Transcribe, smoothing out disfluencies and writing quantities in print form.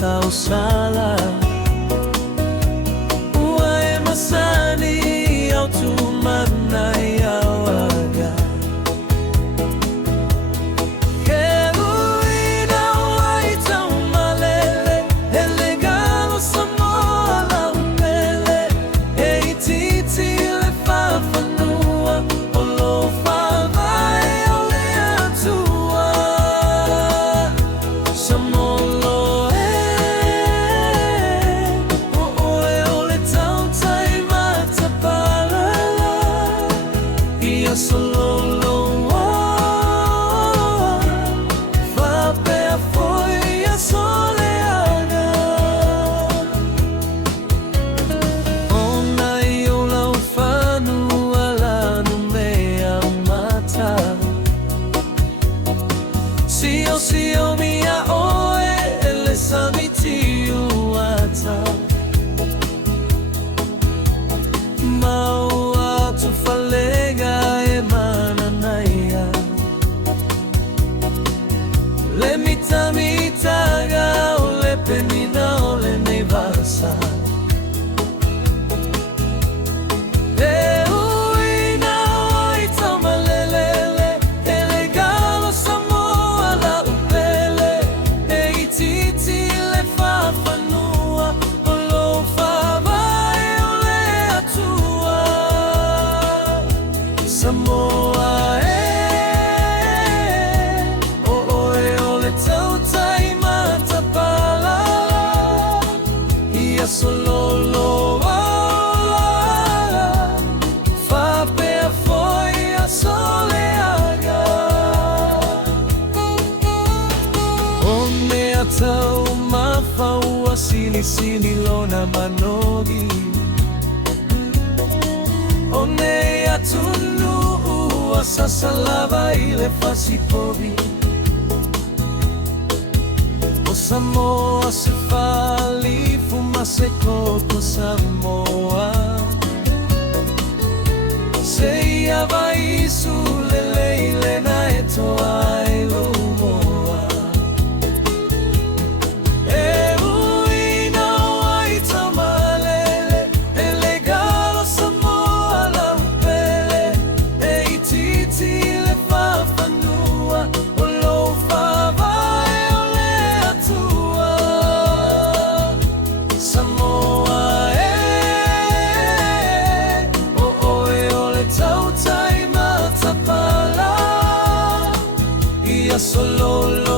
tausala Uae masani au tumana yawaga Keruina waita umalele Elegalo samola upele Eititi le fafanua Olofa vai ole atua Samolo Sololo Vapea foi a soleada Ona iola ufanu ala no mea mata Sio mia oe ele samitiu ata Mau atu falega Le mitaga ole penina ole nevasa Uina waita malelele Elegalo samoa la upele Eititi le fafanua Olofa vai ole atua Samoa Sololo Vapea foi a soleaga Ome atau mafaua sini lona manogi One atunu asasalava ile fasipovi O Samoa se fali fumasse coco Samoa Seia vai sulle leile na etoa ilumoa Uina waita malele Elegalo Samoa la upele Eititi le fafanua Olofa vai ole atua Samoa ole tautai matapala Ia sololo